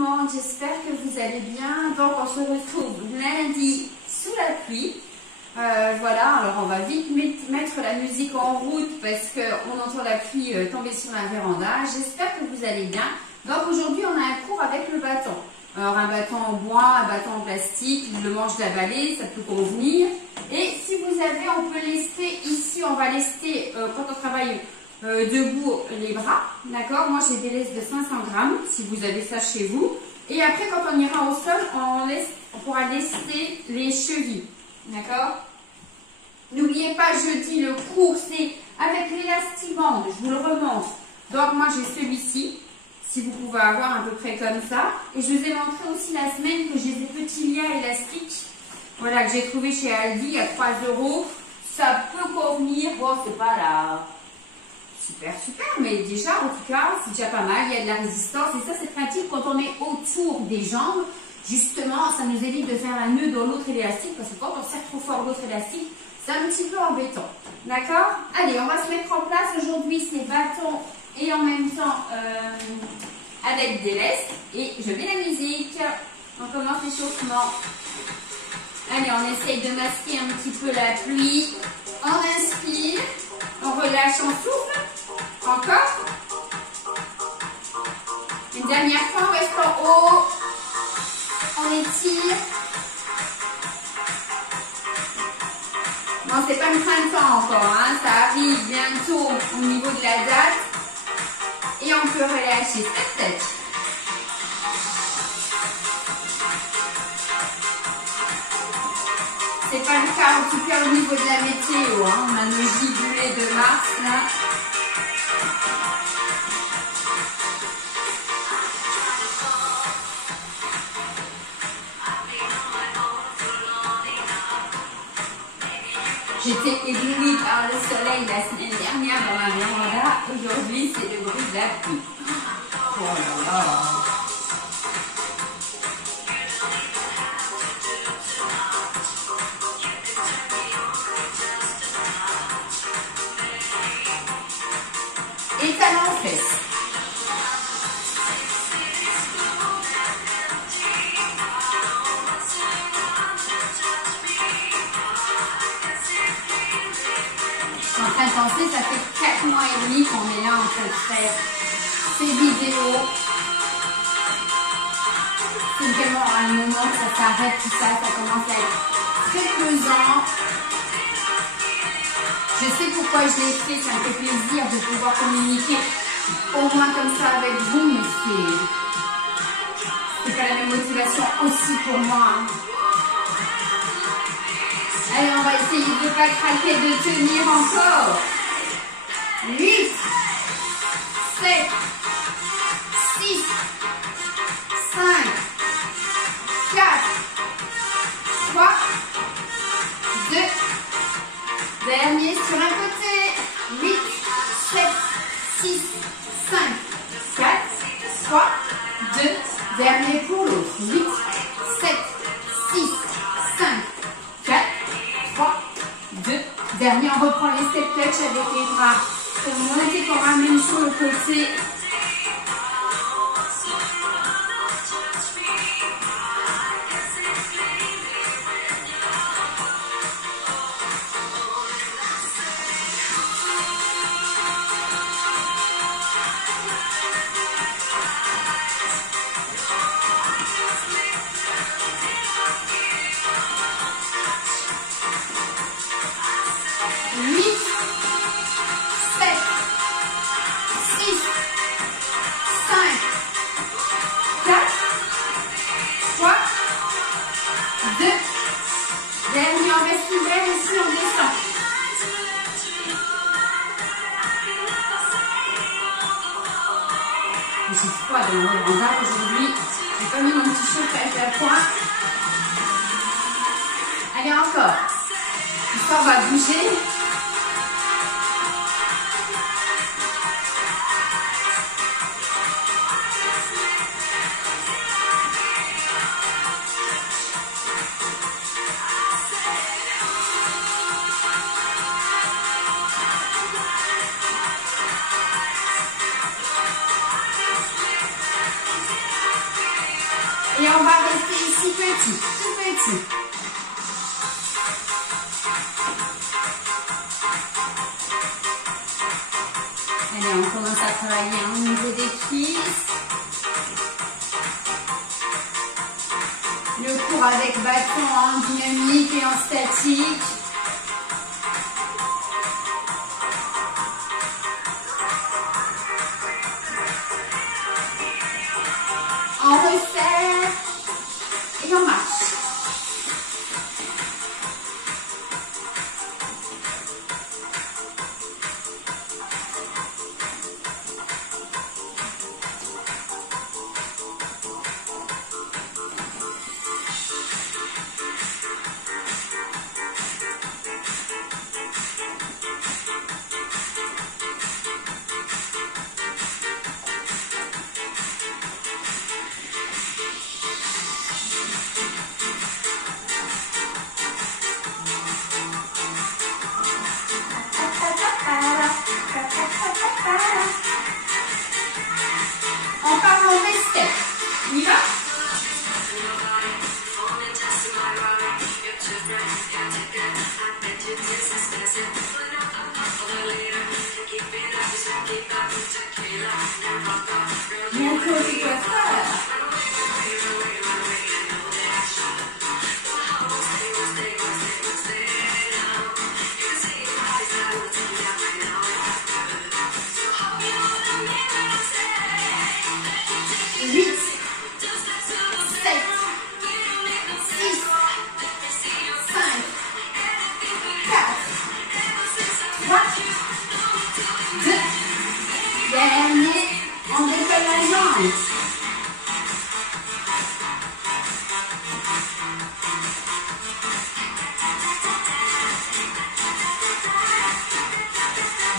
monde, j'espère que vous allez bien. Donc on se retrouve lundi sous la pluie. Voilà, alors on va vite mettre la musique en route parce qu'on entend la pluie tomber sur la véranda. J'espère que vous allez bien. Donc aujourd'hui on a un cours avec le bâton. Alors un bâton en bois, un bâton en plastique, le manche de la balai, ça peut convenir. Et si vous avez, on peut lester ici, on va lester quand on travaille debout les bras, d'accord? Moi j'ai des lestes de 500 grammes, si vous avez ça chez vous. Et après quand on ira au sol, on pourra lester les chevilles, d'accord? N'oubliez pas, jeudi, le cours c'est avec l'élastibande, je vous le remontre. Donc moi j'ai celui-ci, si vous pouvez avoir à peu près comme ça. Et je vous ai montré aussi la semaine que j'ai des petits liens élastiques, voilà, que j'ai trouvé chez Aldi à 3 €. Ça peut convenir, bon c'est pas la... super, mais déjà, en tout cas, c'est déjà pas mal. Il y a de la résistance et ça, c'est pratique quand on est autour des jambes. Justement, ça nous évite de faire un nœud dans l'autre élastique parce que quand on serre trop fort l'autre élastique, c'est un petit peu embêtant. D'accord? Allez, on va se mettre en place. Aujourd'hui, c'est bâton et en même temps avec des lestes. Et je mets la musique. On commence l'échauffement. Allez, on essaye de masquer un petit peu la pluie. On inspire. On relâche, on souffle. Encore. Une dernière fois, on reste en haut. On étire. Bon, c'est pas le printemps encore, hein. Ça arrive bientôt au niveau de la date. Et on peut relâcher cette tête. C'est pas le cas en tout cas au niveau de la météo, hein. On a nos gibelets de mars là. J'étais éblouie par le soleil la semaine dernière dans ma véranda. Aujourd'hui, c'est le bruit de la pluie. Oh là là. Et talons en fesses. Je suis en train de penser, ça fait 4 mois et demi qu'on est là en train de faire ces vidéos. C'est tellement à un moment que ça s'arrête, tout ça, ça commence à être très pesant. Je sais pourquoi je l'ai fait, ça me fait plaisir de pouvoir communiquer au moins comme ça avec vous, mais c'est pas la même motivation aussi pour moi. Hein. Allez, on va essayer de ne pas craquer, de tenir encore. 8, 7, 6, 5, 4, 3, 2, dernier sur un côté. 8, 7, 6, 5, 4, 3, 2, dernier pour l'autre. 8, 7, 6, 5, 4, 3, 2, dernier. On reprend les step touch avec les bras. Pour monter, qu'on ramène sur le côté. J'ai froid dans le véranda aujourd'hui. J'ai pas mis mon petit chauffage à point. Allez, encore. Ça va bouger. Et on va rester ici petit, tout petit. Allez, on commence à travailler au niveau des cuisses. Le cours avec bâton en dynamique et en statique. On resserre et on marche. On part en step. On y va? Bientôt tu dois faire. Dernier, on décolle la jambe.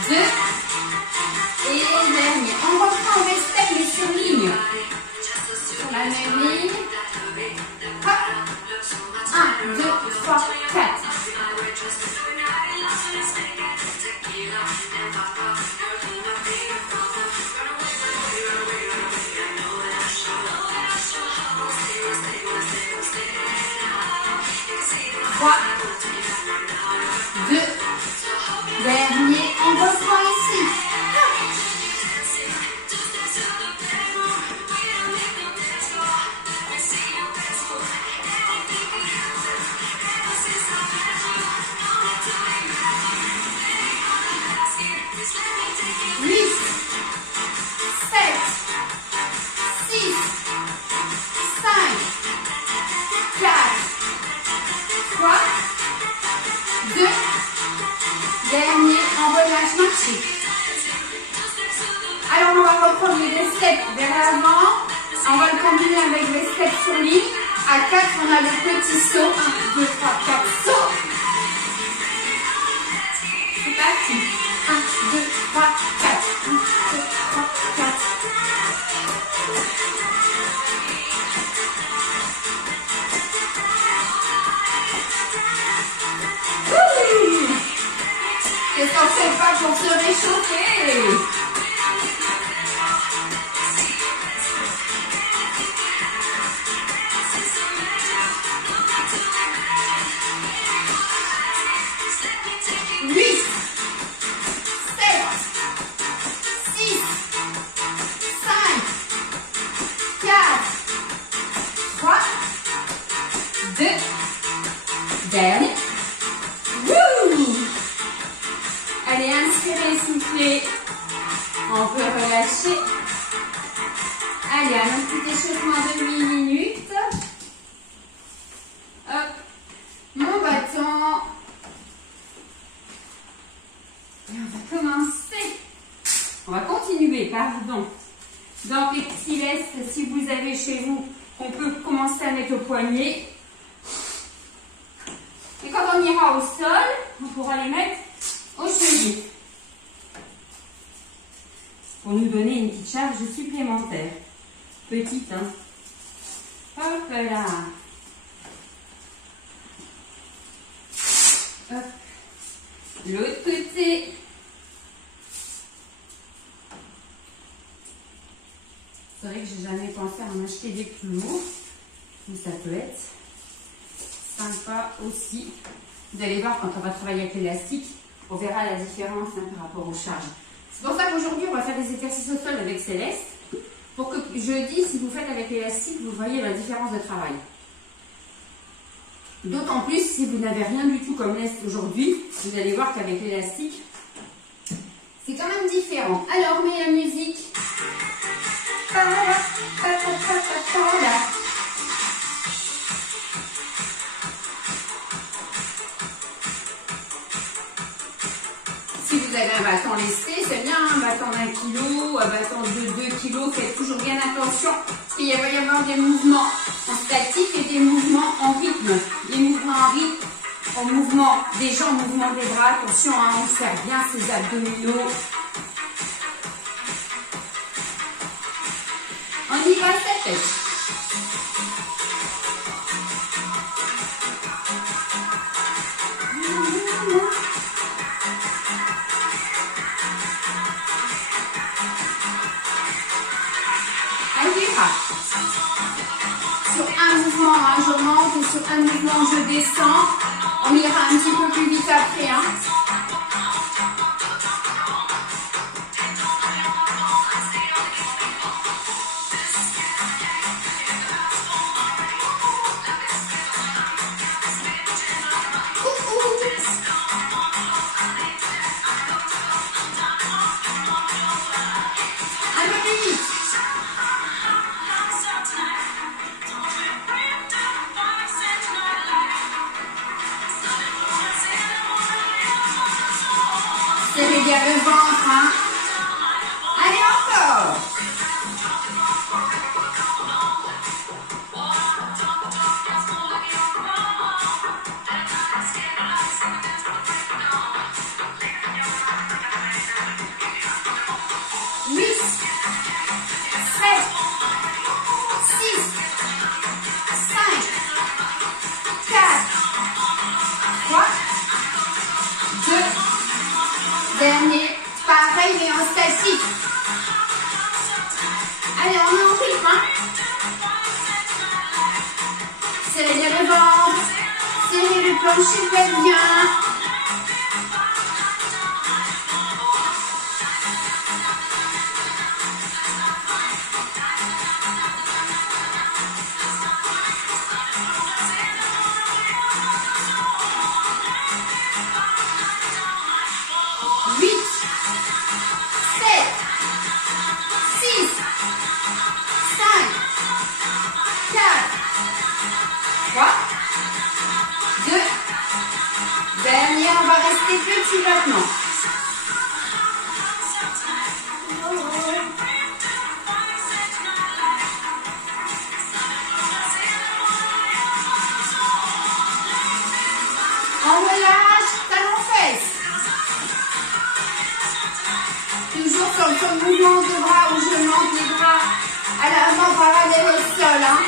Deux. Et dernier. On reprend, on respecte les surlignes. Sur la même ligne. Hop. 1, 2, 3, 4. Deux, dernier, on reprend ici. Huit, 7, 6, 5, 4, 3, 2, dernier, on relâche marcher. Alors on va reprendre les deux steps vers l'avant. On va le combiner avec les steps sur ligne. À 4, on a le petit saut. 1, 2, 3, 4, saut. C'est parti. 1, 2, 3, 4. 1, 2, 3, 4. Qu'est-ce qu'on fait pas pour se réchauffer? Huit, 7, 6, 5, 4, 3, 2, dernier. Allez, inspirez, soufflez. On peut relâcher. Allez, un petit échauffement de 8 minutes. Hop, mon bâton. Et on va commencer. On va continuer, pardon. Donc, les petits lestes, si vous avez chez vous, on peut commencer à mettre au poignet. Et quand on ira au sol, on pourra les mettre au cheville. Pour nous donner une petite charge supplémentaire. Petite, hein. Hop là. Hop. L'autre côté. C'est vrai que j'ai jamais pensé à en acheter des plus lourds. Ça peut être sympa aussi. Vous allez voir, quand on va travailler avec l'élastique, on verra la différence par rapport aux charges. C'est pour ça qu'aujourd'hui, on va faire des exercices au sol avec Céleste, pour que jeudi, si vous faites avec l'élastique, vous voyez la différence de travail. D'autant plus si vous n'avez rien du tout comme lest aujourd'hui, vous allez voir qu'avec l'élastique, c'est quand même différent. Alors, on met la musique. Si vous avez un bâton lesté, c'est bien, un bâton d'1 kg, un bâton de 2 kg, faites toujours bien attention, parce qu'il va y avoir des mouvements en statique et des mouvements en rythme. Les mouvements en rythme, en mouvement des jambes, mouvement des bras, attention, hein, on serre bien ses abdominaux. On y va, cette tête. Sur un mouvement, hein, je monte et sur un mouvement, je descends. On ira un petit peu plus vite après. Hein. Un peu plus vite. Serrez bien le ventre, hein. Allez, encore. Dernier, pareil mais en statique. Allez, on est en rythme. Hein. Serrez bien le ventre, serrez le plancher, faites bien. Dernier, on va rester petit maintenant. On relâche, talons-fesses. Toujours sur le mouvement de bras où je monte les bras à l'avant parallèle au sol. Hein.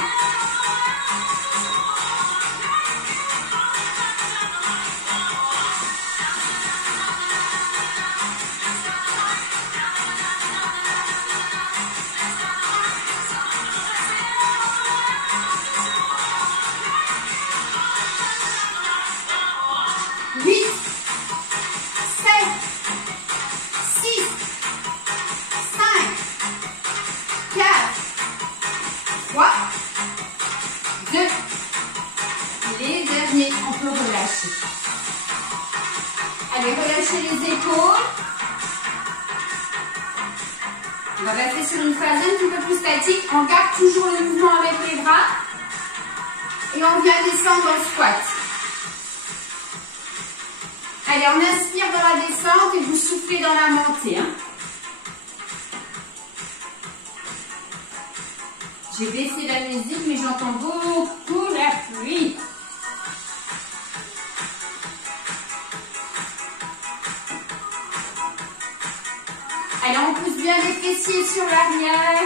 Les derniers, on peut relâcher. Allez, relâchez les épaules. On va rester sur une phase un petit peu plus statique. On garde toujours le mouvement avec les bras. Et on vient descendre en squat. Allez, on inspire dans la descente et vous soufflez dans la montée. Hein. J'ai baissé la musique, mais j'entends beaucoup la pluie. Allez, on pousse bien les fessiers sur l'arrière.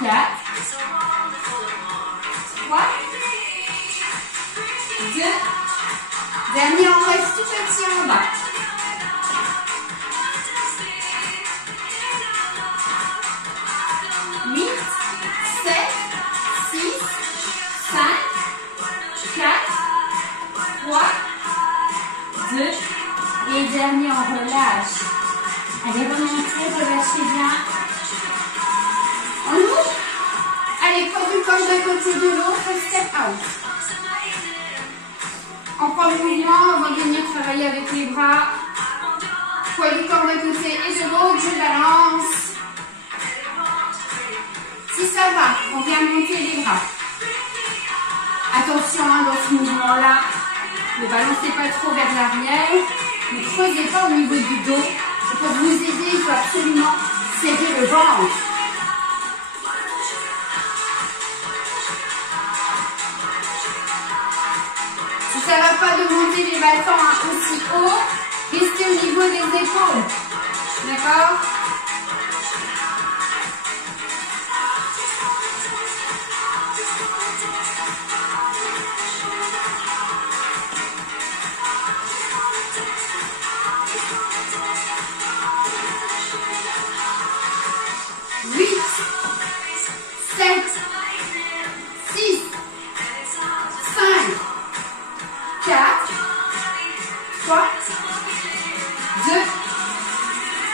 4, 3, 2, dernier, on reste tout petit en bas. 8, 7, 6, 5, 4, 3, 2, et dernier, on relâche. Allez, remontez, relâchez bien. On ouvre. Allez, poids du corps d'un côté de l'autre, step out. On prend le mouvement, on va venir travailler avec les bras. Poids du corps d'un côté et de l'autre, je balance. Si ça va, on vient monter les bras. Attention dans ce mouvement-là, ne balancez pas trop vers l'arrière, ne creusez pas au niveau du dos. Et pour vous aider, il faut absolument serrer le ventre. Si ça ne va pas de monter les bâtons aussi haut, restez au niveau des épaules. D'accord ?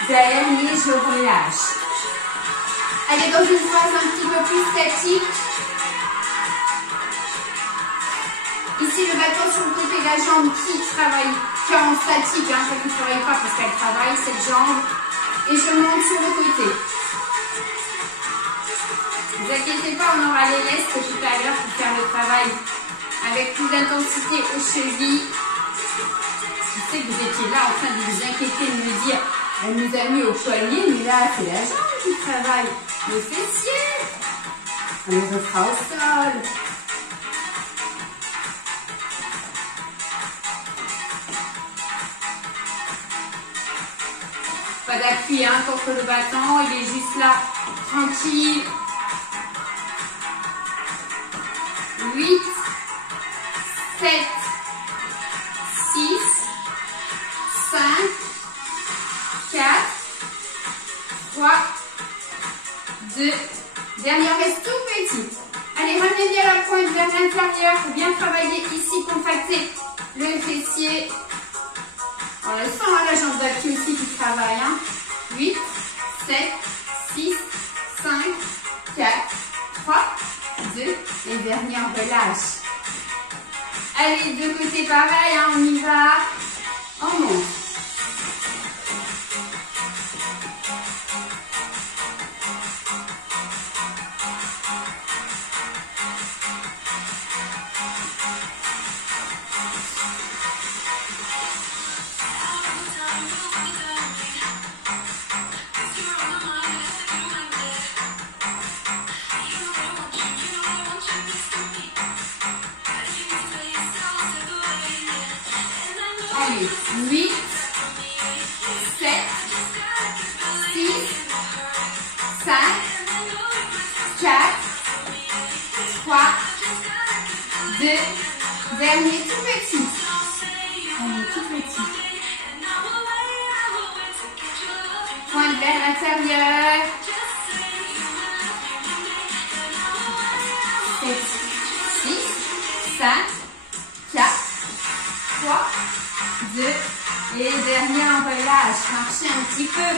Dernier, je relâche. Allez, dans une phase un petit peu plus statique. Ici, le bâton sur le côté de la jambe qui travaille, qui est en statique, hein, ça ne travaille pas parce qu'elle travaille cette jambe. Et je monte sur le côté. Ne vous inquiétez pas, on aura les lestes tout à l'heure pour faire le travail avec plus d'intensité aux chevilles. Je sais que vous étiez là en train de vous inquiéter, de me dire, on nous a mis au poignet, mais là, c'est la jambe qui travaille. Le fessier. On les refera au sol. Pas d'appui hein, contre le bâton, il est juste là, tranquille. 8, 7, 6, 5, 4, 3, 2, dernier, reste tout petit. Allez, ramenez bien la pointe vers l'intérieur pour bien travailler ici, contracter le fessier. On le sent, hein, la jambe d'appui aussi qui travaille. Hein. 8, 7, 6, 5, 4, 3, 2, et dernier, on relâche. Allez, deux côtés pareil, hein, on y va. On monte. Allez, 8, 7, 6, 5, 4, 3, 2, dernier tout petit. Allez, tout petit. Pointe vers l'intérieur. 7, 6, 5, 4, 3, 2, et dernier, on relâche, marchez un petit peu.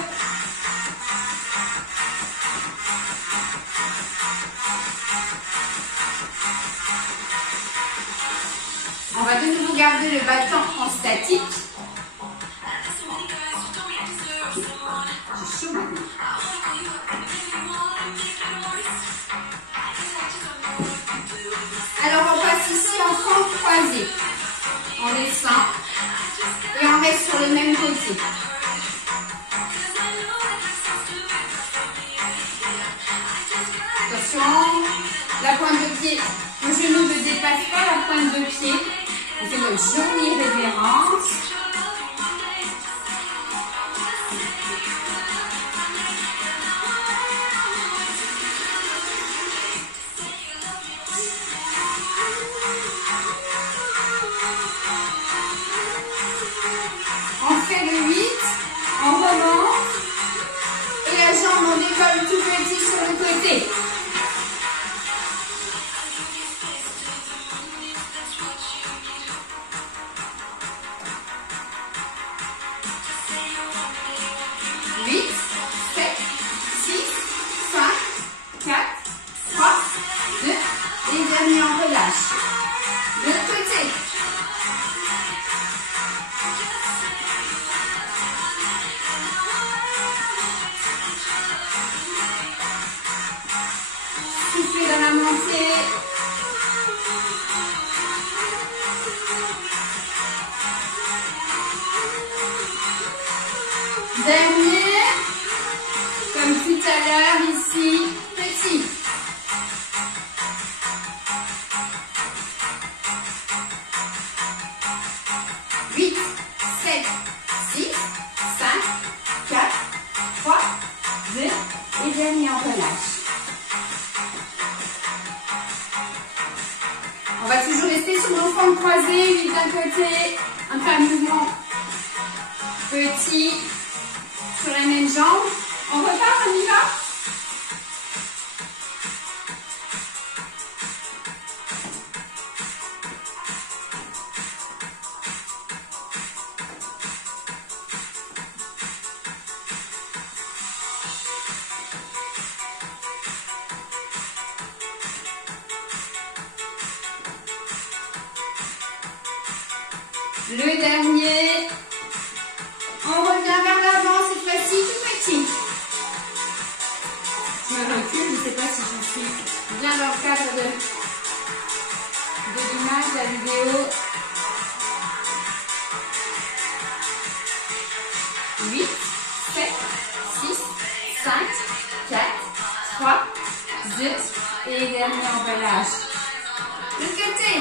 On va de nouveau garder le bâton en statique. J'ai chaud maintenant. Alors on passe ici en fente croisée. On descend. Et on reste sur le même côté. Attention, la pointe de pied, le genou ne dépasse pas la pointe de pied. On fait notre jolie révérence. vers la montée. Dernier, comme tout à l'heure ici, petit. 8, 7, 6, 5, 4, 3, 2, et dernier, on relâche. On va toujours rester sur nos formes croisées, 8 d'un côté, on fait un mouvement petit sur la même jambe. On repart, on y va? Le dernier. On revient vers l'avant, cette fois-ci tout petit. Je me recule, je ne sais pas si je suis bien dans le cadre de l'image, de la vidéo. 8, 7, 6, 5, 4, 3, 2, et dernier, on relâche. De l'autre côté.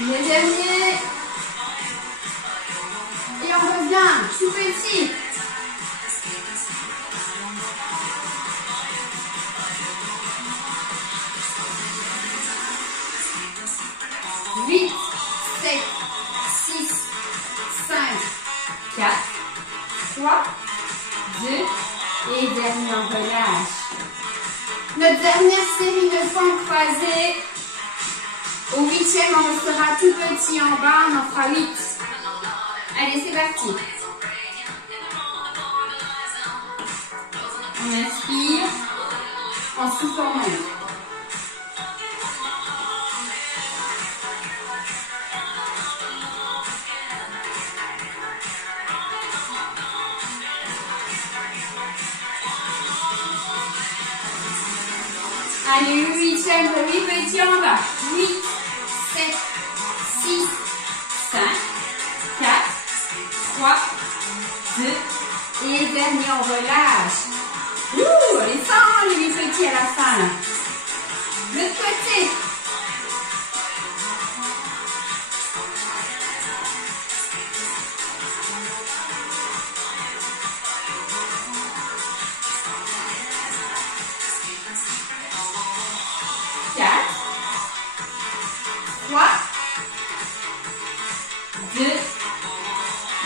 Le dernier. Et on revient, tout petit. Huit, 7, 6, 5, 4, 3, 2, et dernier, on relâche. Notre dernière série de formes croisées. Au 8e, on restera tout petit en bas, on en fera 8. Allez, c'est parti. On inspire en soufflant. Allez, le 8e, le 8 petit en bas. 8, 7, 6, 5, 4, 3, 2, et dernier, on relâche. Ouh, les 100, les 8 petits à la fin. De l'autre côté.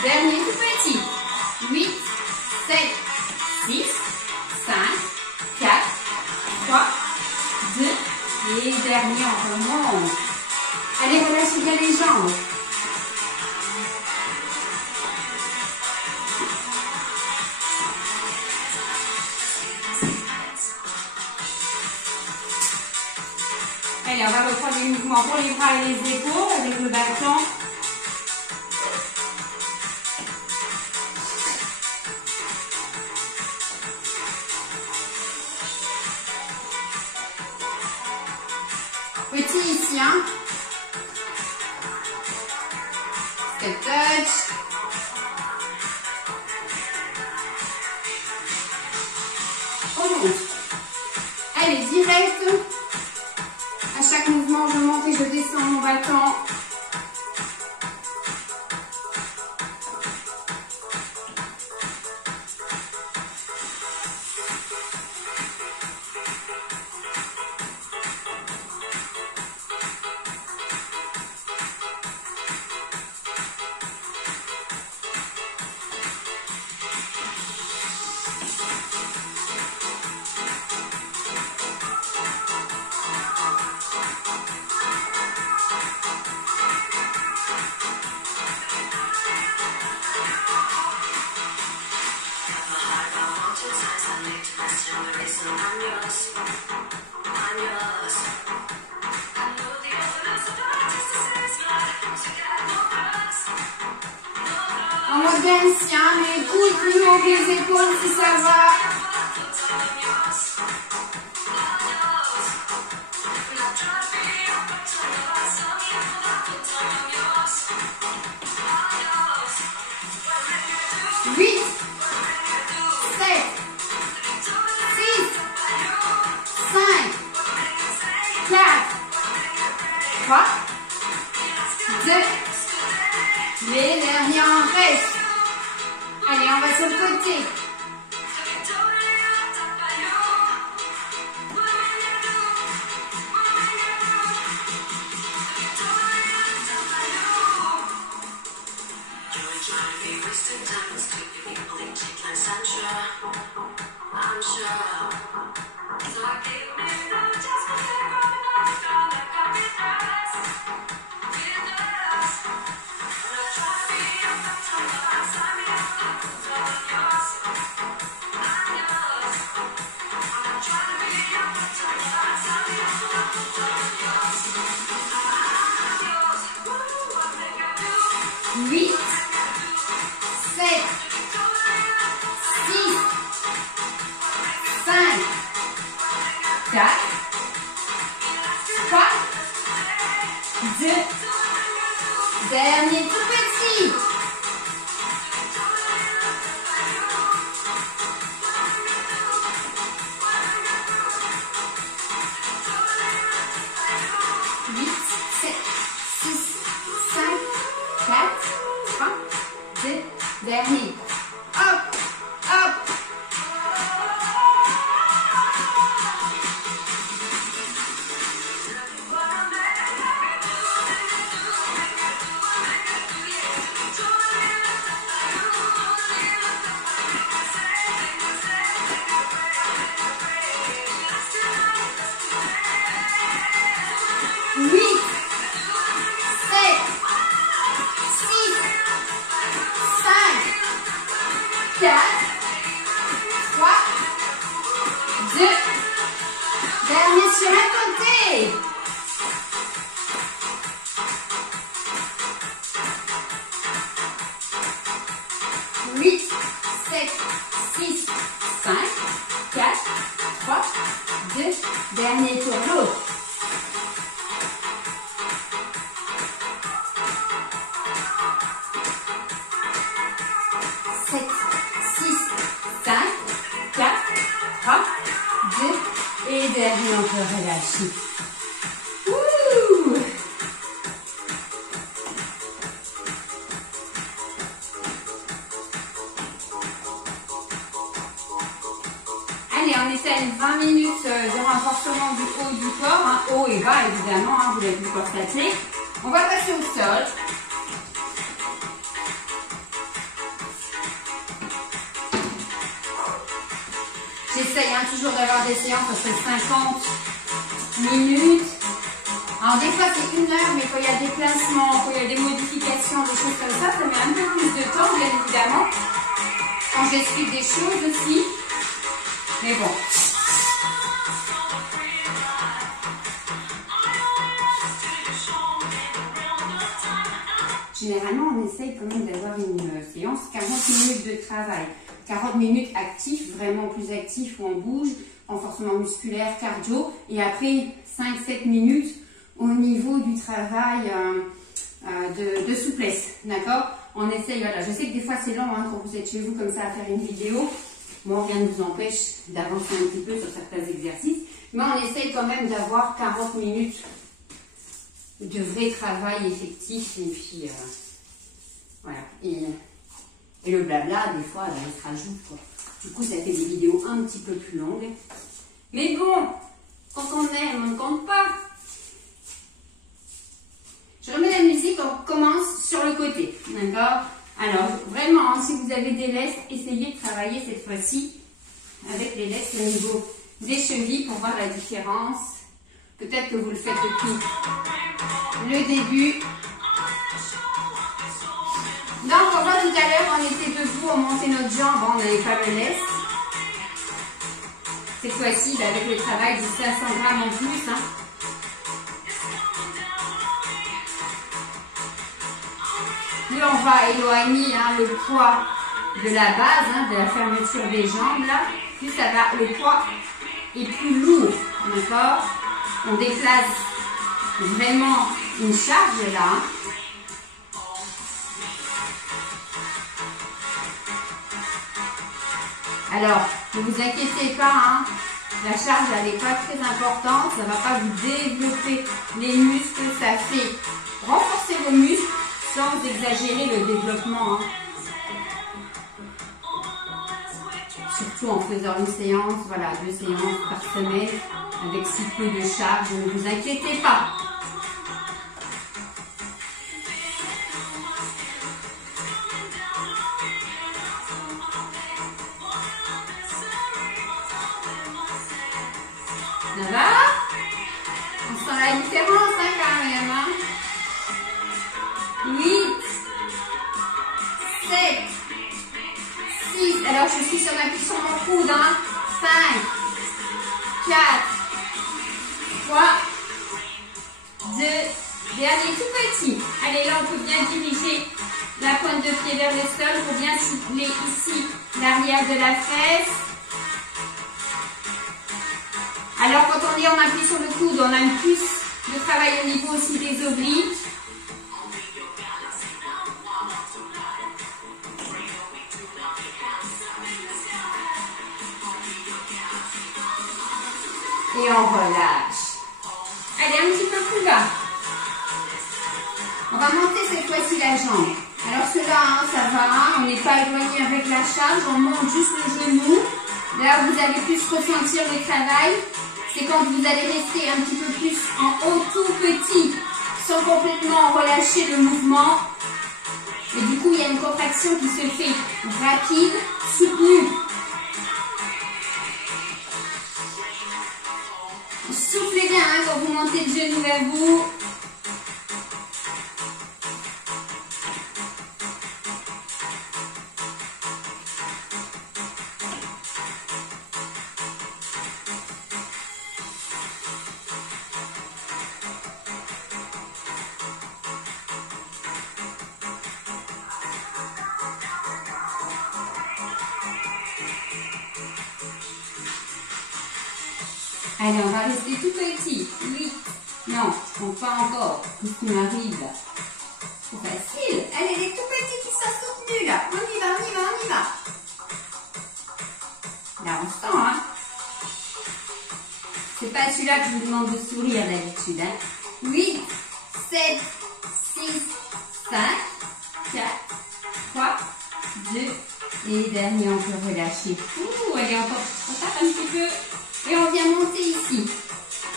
Dernier tout petit. 8, 7, 6, 5, 4, 3, 2, et dernier, on remonte. Allez, relâchez bien les jambes. Allez, on va reprendre les mouvements pour les bras et les épaules avec le bâton. Petit ici, hein. Step touch. On monte. Allez, direct. À chaque mouvement, je monte et je descends mon bâton. En mode bien ancien, mais coudes plus haut que les épaules si ça va. Les derniers en reste. Allez, on va sur le côté. 8, 7, 6, 5, 4, 3, 2, dernier tout petit. 8, 7, 6, 5, 4, 3, 2, dernier. Hop, hop. Dernier sur un côté. 8, 7, 6, 5, 4, 3, 2, dernier tour l'autre. 7, 6, 5, 4, 3, 2, et dernier, on peut relâcher. Ouh! Allez, on essaie 20 minutes de renforcement du haut du corps, hein, haut et bas évidemment, hein, vous l'avez pu constater. On va passer au sol. J'essaye toujours d'avoir des séances entre 50 minutes. Alors des fois c'est 1 heure, mais quand il y a des placements, quand il y a des modifications, des choses comme ça met un peu plus de temps, bien évidemment. Quand j'explique des choses aussi. Mais bon. Généralement, on essaye quand même d'avoir une séance 40 minutes de travail. 40 minutes actifs, vraiment plus actifs, où on bouge, renforcement musculaire, cardio, et après 5-7 minutes au niveau du travail de souplesse, d'accord? On essaye, voilà, je sais que des fois c'est long hein, quand vous êtes chez vous comme ça à faire une vidéo, bon, rien ne vous empêche d'avancer un petit peu sur certains exercices, mais on essaye quand même d'avoir 40 minutes de vrai travail effectif, et puis voilà, et le blabla, des fois, il se rajoute, quoi. Du coup, ça fait des vidéos un petit peu plus longues. Mais bon, quand on aime, on ne compte pas. Je remets la musique, on commence sur le côté. D'accord? Alors, vraiment, si vous avez des laisses, essayez de travailler cette fois-ci avec les laisses au niveau des chevilles pour voir la différence. Peut-être que vous le faites depuis le début. Donc, on voit tout à l'heure, on était debout, on montait notre jambe, on n'avait pas de laisse. Cette fois-ci, avec le travail de 500 grammes en plus. Hein. Plus on va éloigner le poids de la base, de la fermeture des jambes, là, plus ça va, le poids est plus lourd. D'accord? On déplace vraiment une charge là. Alors, ne vous inquiétez pas, la charge elle n'est pas très importante, ça ne va pas vous développer les muscles, ça fait renforcer vos muscles sans exagérer le développement. Surtout en faisant une séance, voilà, 2 séances par semaine avec si peu de charge, ne vous inquiétez pas. Ça va? On sent la différence quand même. 8, 7, 6. Alors je suis sur ma cuisse sur mon coude. 5, 4, 3, 2. Dernier tout petit. Allez, là on peut bien diriger la pointe de pied vers le sol pour bien souffler ici l'arrière de la fesse. Alors quand on appuie sur le coude, on a une plus de travail au niveau aussi des obliques. Et on relâche. Allez, un petit peu plus bas. On va monter cette fois-ci la jambe. Alors cela, ça va, on n'est pas éloigné avec la charge, on monte juste le genou. Là, vous allez plus ressentir le travail. C'est quand vous allez rester un petit peu plus en haut, tout petit, sans complètement relâcher le mouvement. Et du coup, il y a une contraction qui se fait rapide, soutenue. Soufflez bien quand vous montez le genou vers vous. Allez, on va rester tout petit. 8. Non, pas encore. Qu'est-ce qui m'arrive là? C'est facile. Allez, les tout petits qui sont soutenus là. On y va, on y va, on y va. Là, on sent, hein. C'est pas celui-là que je vous demande de sourire d'habitude, hein. 8, 7, 6, 5, 4, 3, 2. Et dernier, on peut relâcher. Ouh, allez, encore. On tape un petit peu. Et on vient monter ici.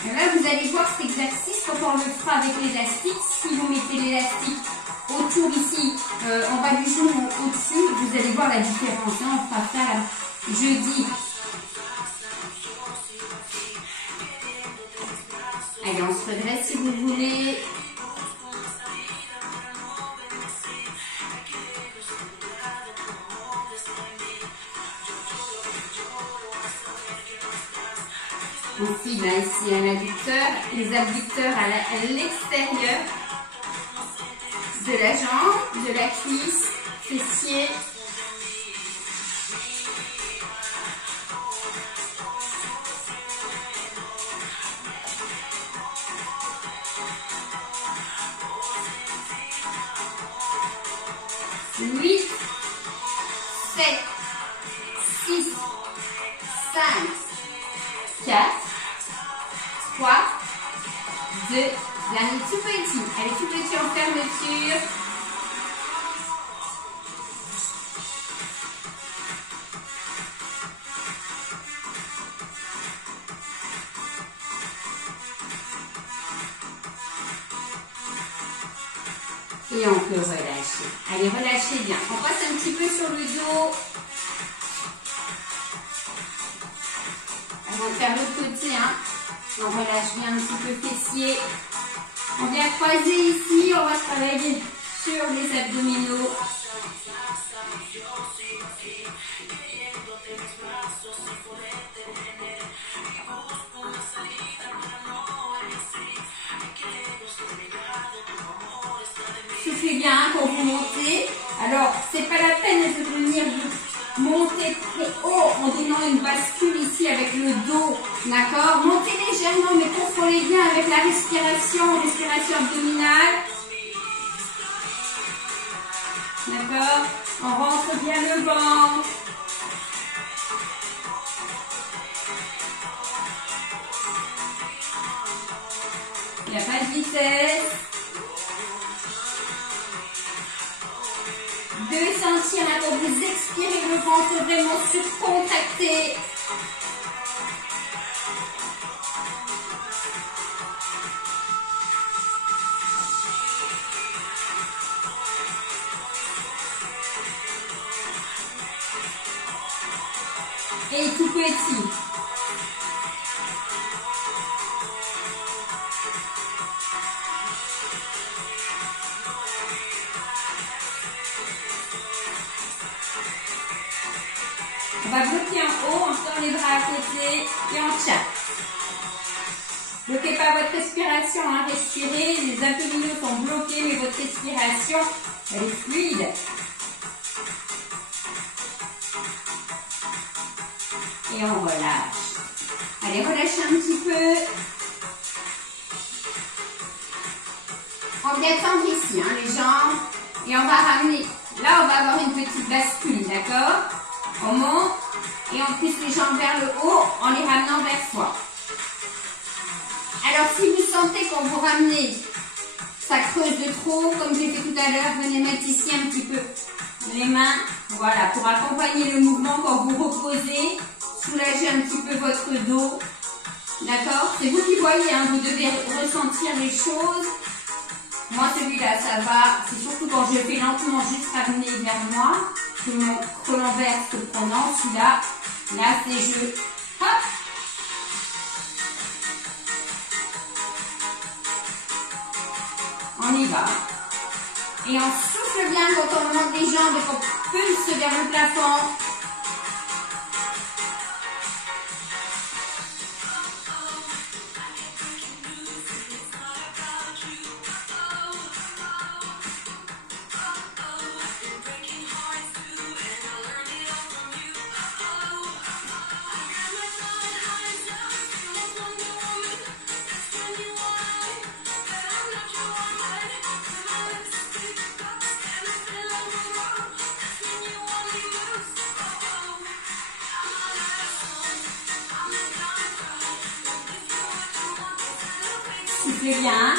Et là, vous allez voir cet exercice quand on le fera avec l'élastique. Si vous mettez l'élastique autour ici, en bas du genou, au-dessus, vous allez voir la différence. Là, on fera ça jeudi. Allez, on se redresse si vous voulez. On cible ici un adducteur, les abducteurs à l'extérieur de la jambe, de la cuisse, fessier. Huit, 7, 6, 5, 4, 3, 2, dernier tout petit. Allez, tout petit en fermeture. Et on peut relâcher. Allez, relâchez bien. On passe un petit peu sur le dos. On va faire l'autre côté, hein. On relâche bien un petit peu fessier. On vient croiser ici, on va travailler sur les abdominaux. bien quand vous montez. Alors, c'est pas la peine de venir monter très haut en donnant une bascule ici avec le dos. D'accord? Montez légèrement, mais contrôlez bien avec la respiration, respiration abdominale. D'accord? On rentre bien le ventre. Il n'y a pas de vitesse. De sentir là, quand vous expirez le ventre vraiment surcontracté. Et tout petit. On va bloquer en haut, on tend les bras à côté et on tient. Bloquez pas votre respiration, hein, respirez, les abdominaux sont bloqués, mais votre respiration, elle est fluide. Et on relâche. Allez, relâchez un petit peu. On vient tendre ici, hein, les jambes. Et on va ramener. Là, on va avoir une petite bascule, d'accord? On monte et on pousse les jambes vers le haut en les ramenant vers soi. Alors, si vous sentez quand vous ramenez, ça creuse de trop, comme j'ai fait tout à l'heure, venez mettre ici un petit peu les mains, voilà, pour accompagner le mouvement quand vous reposez, soulager un petit peu votre dos, d'accord? C'est vous qui voyez, hein, vous devez ressentir les choses. Moi, celui-là, ça va, c'est surtout quand je fais lentement, juste ramener vers moi, que mon collant vert se prononce, celui-là, là, c'est je, hop! On y va. Et on souffle bien quand on monte les jambes et qu'on pulse vers le plafond. Soufflez bien.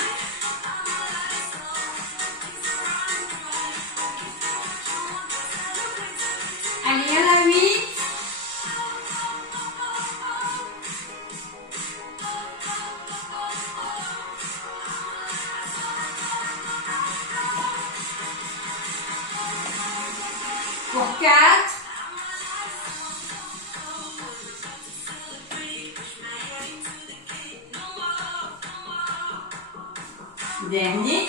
Allez, à la 8. Pour 4. Dernier.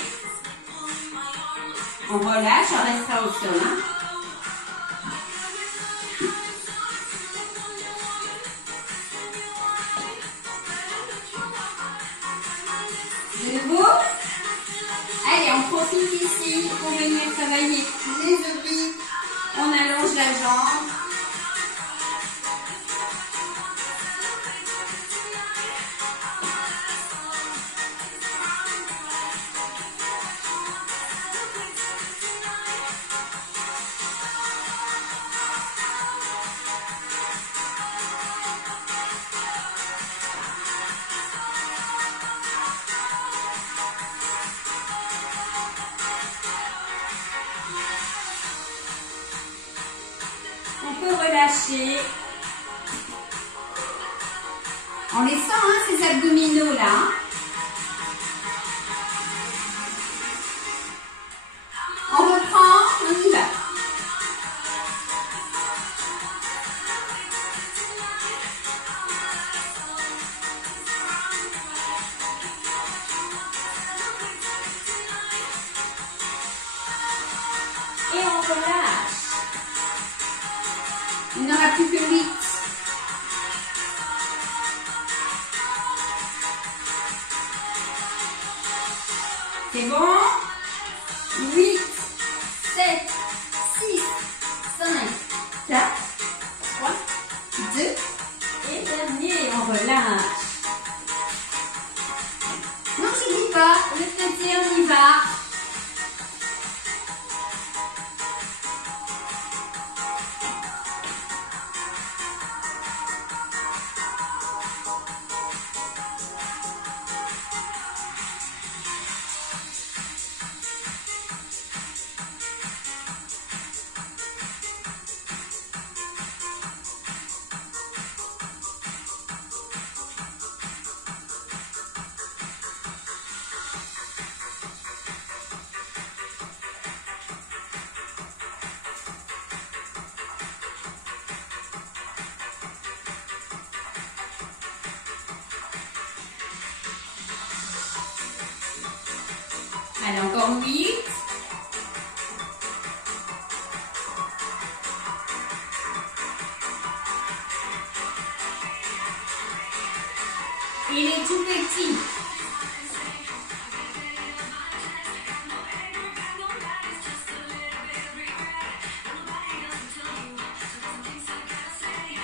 On relâche, on restera au sol. Hein. De nouveau. Allez, on profite ici pour venir travailler les obliques. On allonge la jambe. On peut relâcher. On les sent, hein, ces abdominaux là. On reprend, on y va. Et on relâche. Il n'y en aura plus que 8. C'est bon? 8. Allez, encore 8. Et les tout petits.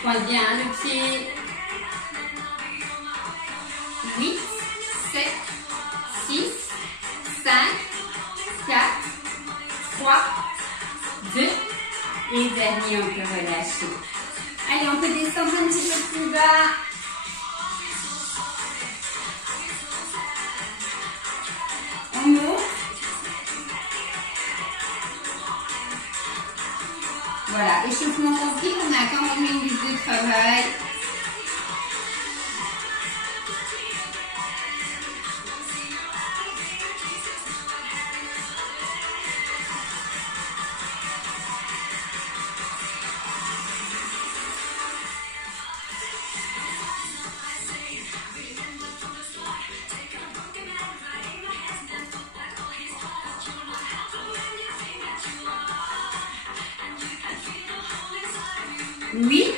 Pointe bien le pied. 8, 7, 6, 5, 4, 3, 2. Et dernier, on peut relâcher. Allez, on peut descendre un petit peu plus bas. On monte. Voilà, échauffement compris, on a 40 minutes de travail. Huit,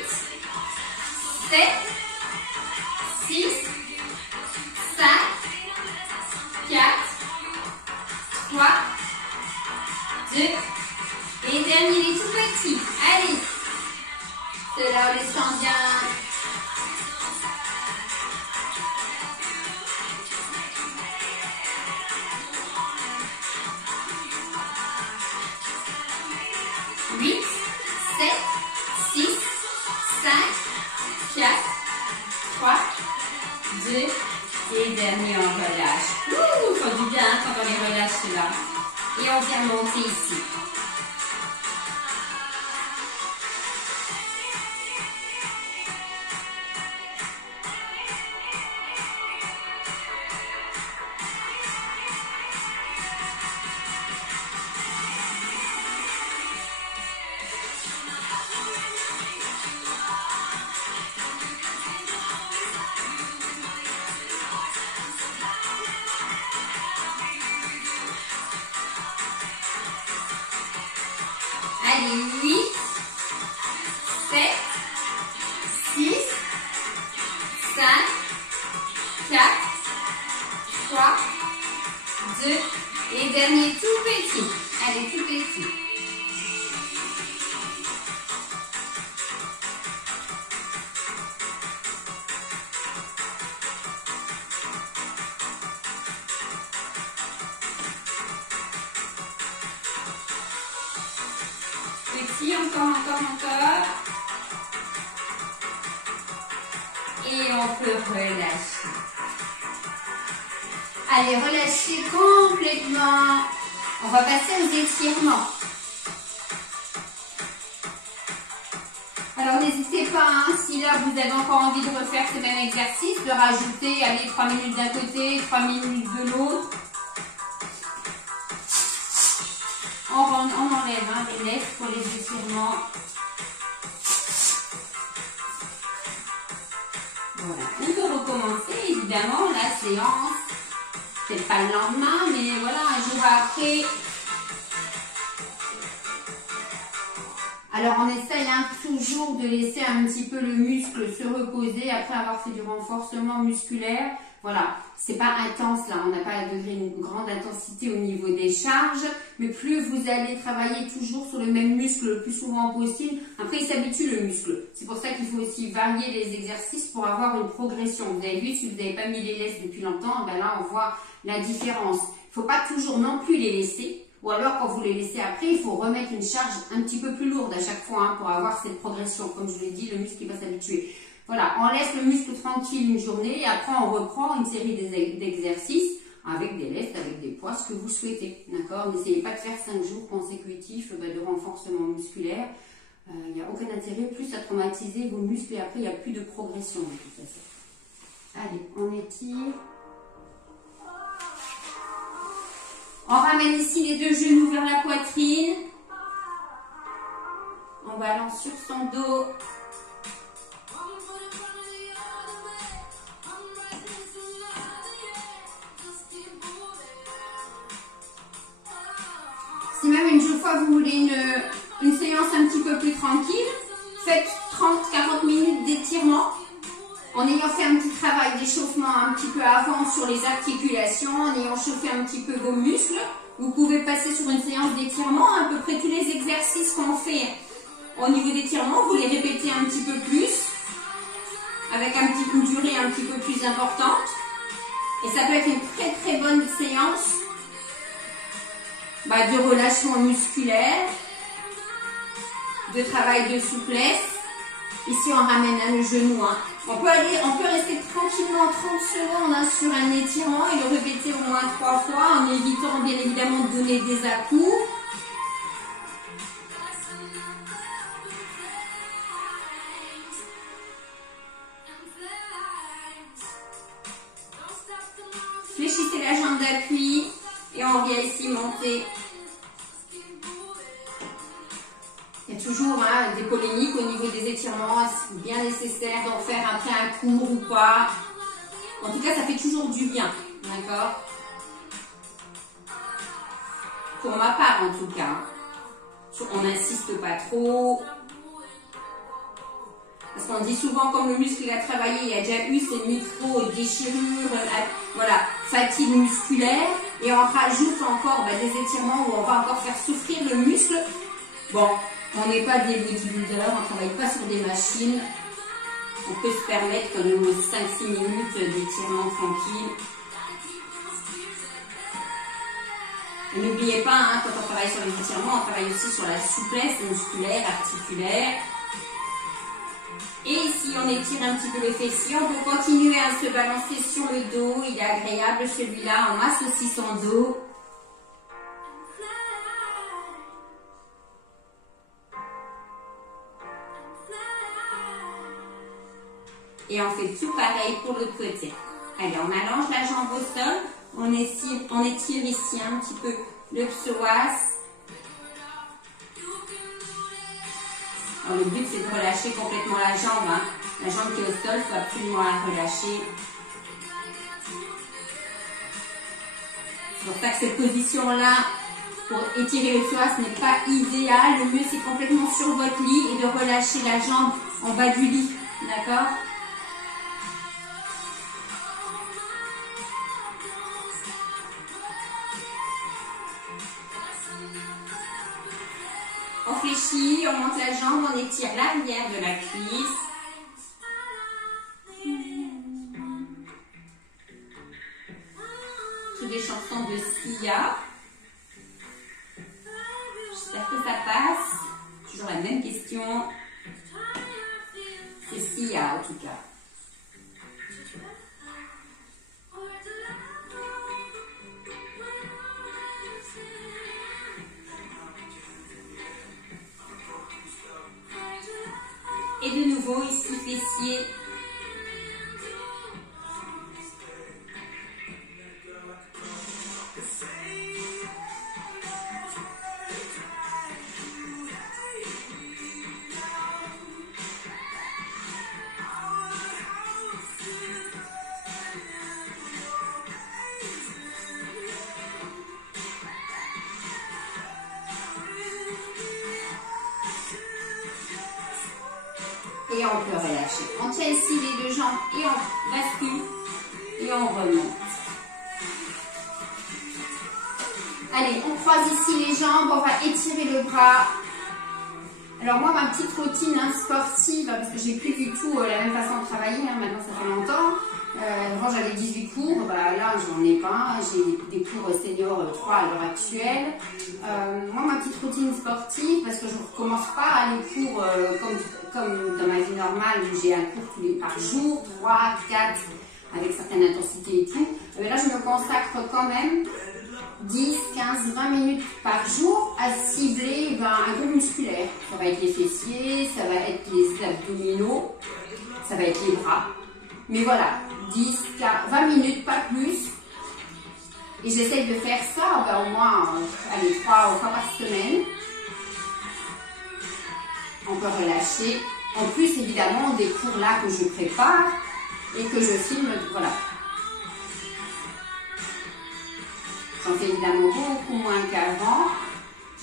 7, 6, 5, 4, 3, 2, et dernier les tout petits. Allez, ceux-là on les sent bien. Huit, 7, 6, 5, 4, 3, 2, et dernier, on relâche. Ouh, ça fait du bien quand on les relâche là. Et on vient monter ici. Allez, 8, 7, 6, 5, 4, 3, 2, et dernier tout petit. Allez, tout petit. Petit, encore. Et on peut relâcher. Allez, relâchez complètement. On va passer aux étirements. Alors n'hésitez pas, hein, si là vous avez encore envie de refaire ce même exercice, de rajouter, allez, 3 minutes d'un côté, 3 minutes de l'autre. On enlève les lèvres pour les étirements. Voilà, on peut recommencer évidemment la séance. Peut-être pas le lendemain, mais voilà, un jour après. Alors on essaye toujours de laisser un petit peu le muscle se reposer après avoir fait du renforcement musculaire. Voilà, c'est pas intense là, on n'a pas à degré une grande intensité au niveau des charges, mais plus vous allez travailler toujours sur le même muscle le plus souvent possible, après il s'habitue le muscle. C'est pour ça qu'il faut aussi varier les exercices pour avoir une progression. Vous avez vu, si vous n'avez pas mis les laisses depuis longtemps, ben là on voit la différence. Il ne faut pas toujours non plus les laisser. Ou alors, quand vous les laissez après, il faut remettre une charge un petit peu plus lourde à chaque fois, hein, pour avoir cette progression. Comme je vous l'ai dit, le muscle il va s'habituer. Voilà, on laisse le muscle tranquille une journée et après on reprend une série d'exercices avec des lestes, avec des poids, ce que vous souhaitez. D'accord? N'essayez pas de faire 5 jours consécutifs de renforcement musculaire. Il n'y a aucun intérêt, plus à traumatiser vos muscles et après il n'y a plus de progression de toute façon. Allez, on étire. On ramène ici les deux genoux vers la poitrine. On balance sur son dos. fois vous voulez une séance un petit peu plus tranquille, faites 30-40 minutes d'étirement en ayant fait un petit travail d'échauffement un petit peu avant sur les articulations, en ayant chauffé un petit peu vos muscles. Vous pouvez passer sur une séance d'étirement, à peu près tous les exercices qu'on fait au niveau d'étirement, vous les répétez un petit peu plus, avec une durée un petit peu plus importante. Et ça peut être une très très bonne séance de relâchement musculaire, de travail de souplesse. Ici on ramène le genou. On peut rester tranquillement 30 secondes sur un étirement et le répéter au moins 3 fois en évitant bien évidemment de donner des à-coups. Fléchissez la jambe d'appui et on vient ici monter. Il y a toujours des polémiques au niveau des étirements, est-ce bien nécessaire d'en faire après un cours ou pas. En tout cas, ça fait toujours du bien, d'accord? Pour ma part, en tout cas. On n'insiste pas trop. Parce qu'on dit souvent, comme le muscle a travaillé, il y a déjà eu ces micro-déchirures, voilà, fatigue musculaire. Et on rajoute encore des étirements où on va encore faire souffrir le muscle. Bon. On n'est pas des bodybuilders, on ne travaille pas sur des machines. On peut se permettre nos 5-6 minutes d'étirement tranquille. Et n'oubliez pas, quand on travaille sur les étirements, on travaille aussi sur la souplesse musculaire, articulaire. Et ici, on étire un petit peu les fessiers. On peut continuer à se balancer sur le dos. Il est agréable celui-là. On masse aussi son dos. Et on fait tout pareil pour l'autre côté. Allez, on allonge la jambe au sol. On étire ici un petit peu le psoas. Alors, le but, c'est de relâcher complètement la jambe. La jambe qui est au sol, il faut absolument la relâcher. C'est pour ça que cette position-là, pour étirer le psoas, n'est pas idéale. Le mieux, c'est complètement sur votre lit et de relâcher la jambe en bas du lit. D'accord ? On fléchit, on monte la jambe, on étire l'arrière de la cuisse. Sous des chansons de Sia. J'espère que ça passe. Toujours la même question. C'est Sia en tout cas. Et de nouveau, ici, fessier. Et on peut relâcher. On tient ici les deux jambes et on bascule et on remonte. Allez, on croise ici les jambes, on va étirer le bras. Alors moi, ma petite routine sportive, parce que j'ai plus du tout la même façon de travailler, maintenant ça fait longtemps. Avant j'avais 18 cours, là j'en ai pas, j'ai des cours senior 3 à l'heure actuelle. Moi ma petite routine sportive, parce que je ne recommence pas à les cours comme dans ma vie normale où j'ai un cours par jour, 3, 4, avec certaines intensités et tout. Là je me consacre quand même 10, 15, 20 minutes par jour à cibler un groupe musculaire. Ça va être les fessiers, ça va être les abdominaux, ça va être les bras. Mais voilà, 10, 20 minutes, pas plus. Et j'essaie de faire ça au moins 3 fois par semaine. On peut relâcher. En plus, évidemment, des cours là que je prépare et que je filme. Voilà. J'en fais évidemment beaucoup moins qu'avant.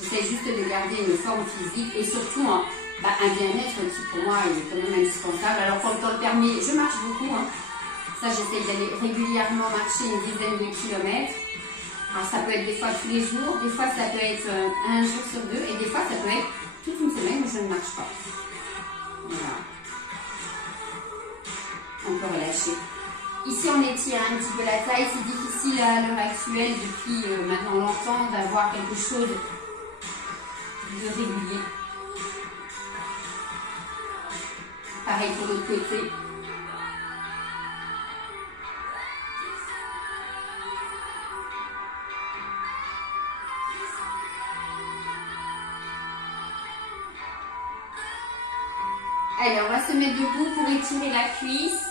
J'essaie juste de garder une forme physique et surtout un bien-être qui pour moi est quand même indispensable. Alors quand le temps le permet, je marche beaucoup. Ça, j'essaie d'aller régulièrement marcher une dizaine de kilomètres. Alors ça peut être des fois tous les jours, des fois ça peut être un jour sur deux et des fois ça peut être toute une semaine où je ne marche pas. Voilà. On peut relâcher. Ici on étire un petit peu la taille, c'est difficile à l'heure actuelle depuis maintenant longtemps d'avoir quelque chose de régulier. Pareil pour l'autre côté. Allez, on va se mettre debout pour étirer la cuisse.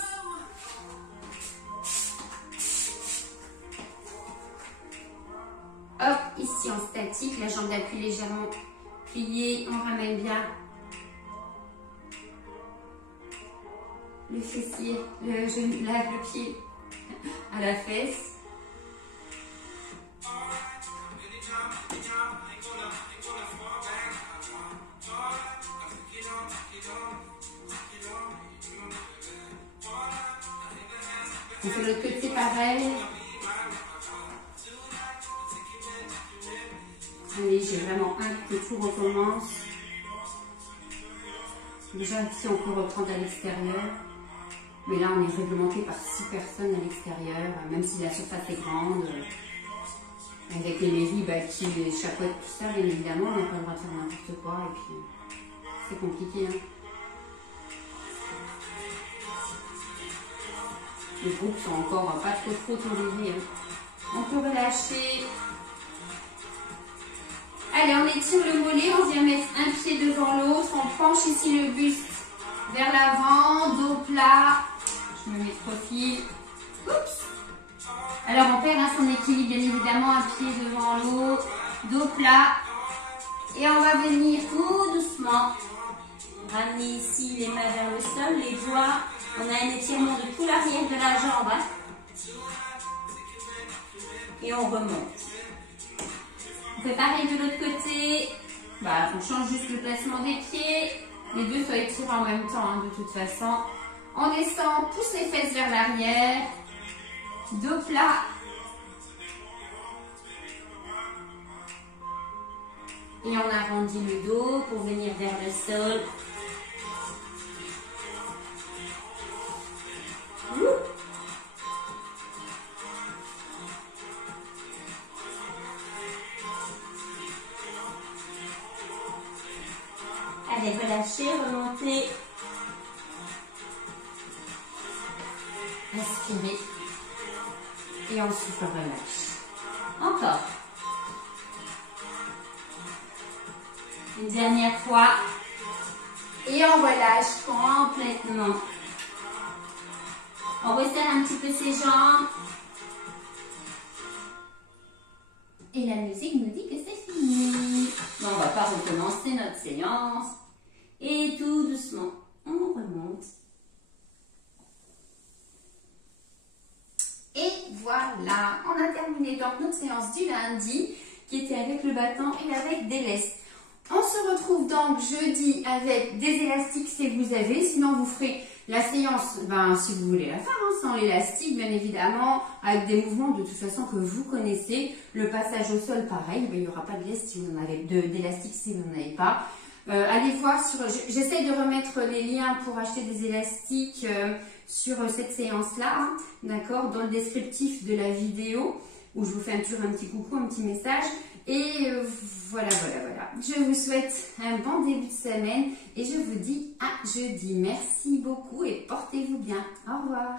Hop, ici en statique, la jambe d'appui légèrement pliée, on ramène bien le fessier, le genou, le pied à la fesse. On fait l'autre côté pareil. Allez, j'ai vraiment hâte que tout recommence. Déjà ici on peut reprendre à l'extérieur. Mais là on est réglementé par 6 personnes à l'extérieur, même si la surface est grande. Avec les mairies qui chapeautent tout ça, bien évidemment, on n'a pas le droit de faire n'importe quoi. Et puis c'est compliqué. Les groupes sont encore pas trop tolérés. On peut relâcher. Allez, on étire le mollet, on vient mettre un pied devant l'autre, on penche ici le buste vers l'avant, dos plat. Je me mets de profil. Oups. Alors on perd son équilibre, bien évidemment, un pied devant l'autre, dos plat. Et on va venir tout doucement ramener ici les mains vers le sol, les doigts. On a un étirement de tout l'arrière de la jambe. Et on remonte. On fait pareil de l'autre côté. On change juste le placement des pieds. Les deux sont étirés en même temps, de toute façon. On descend, pousse les fesses vers l'arrière. Dos plat. Et on arrondit le dos pour venir vers le sol. Allez, relâchez, remontez. Inspirez. Et on souffle, relâche. Encore. Une dernière fois. Et on relâche complètement. On resserre un petit peu ses jambes. Et la musique nous dit que c'est fini. Bon, on ne va pas recommencer notre séance. Et tout doucement, on remonte. Et voilà, on a terminé donc notre séance du lundi qui était avec le battant et avec des lestes. On se retrouve donc jeudi avec des élastiques si vous avez, sinon vous ferez la séance, si vous voulez la faire, sans l'élastique bien évidemment, avec des mouvements de toute façon que vous connaissez. Le passage au sol pareil, il n'y aura pas de lest si vous en avez, d'élastique si vous n'en avez pas. Allez voir sur, j'essaie de remettre les liens pour acheter des élastiques sur cette séance-là, d'accord, dans le descriptif de la vidéo, où je vous fais un petit coucou, un petit message. Et voilà. Je vous souhaite un bon début de semaine et je vous dis à jeudi. Merci beaucoup et portez-vous bien. Au revoir.